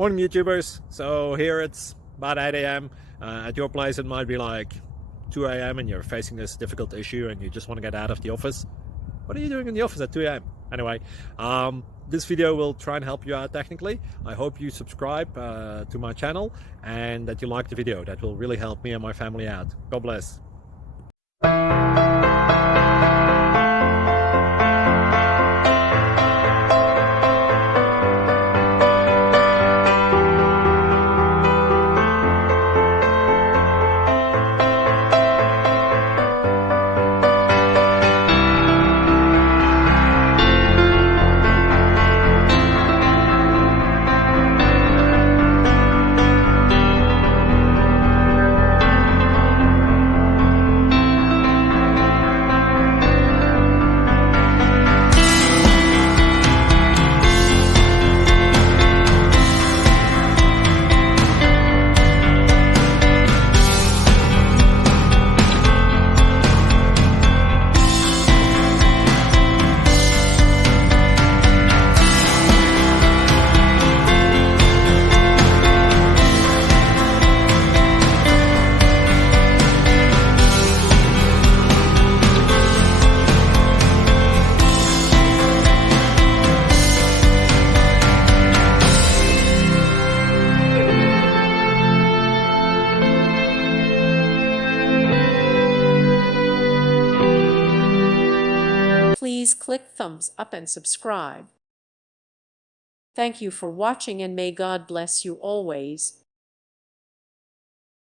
Morning YouTubers. So here it's about 8 a.m. At your place it might be like 2 a.m. and you're facing this difficult issue and you just want to get out of the office. What are you doing in the office at 2 a.m.? Anyway, this video will try and help you out technically. I hope you subscribe to my channel and that you like the video. That will really help me and my family out. God bless. Please click thumbs up and subscribe. Thank you for watching and may God bless you always.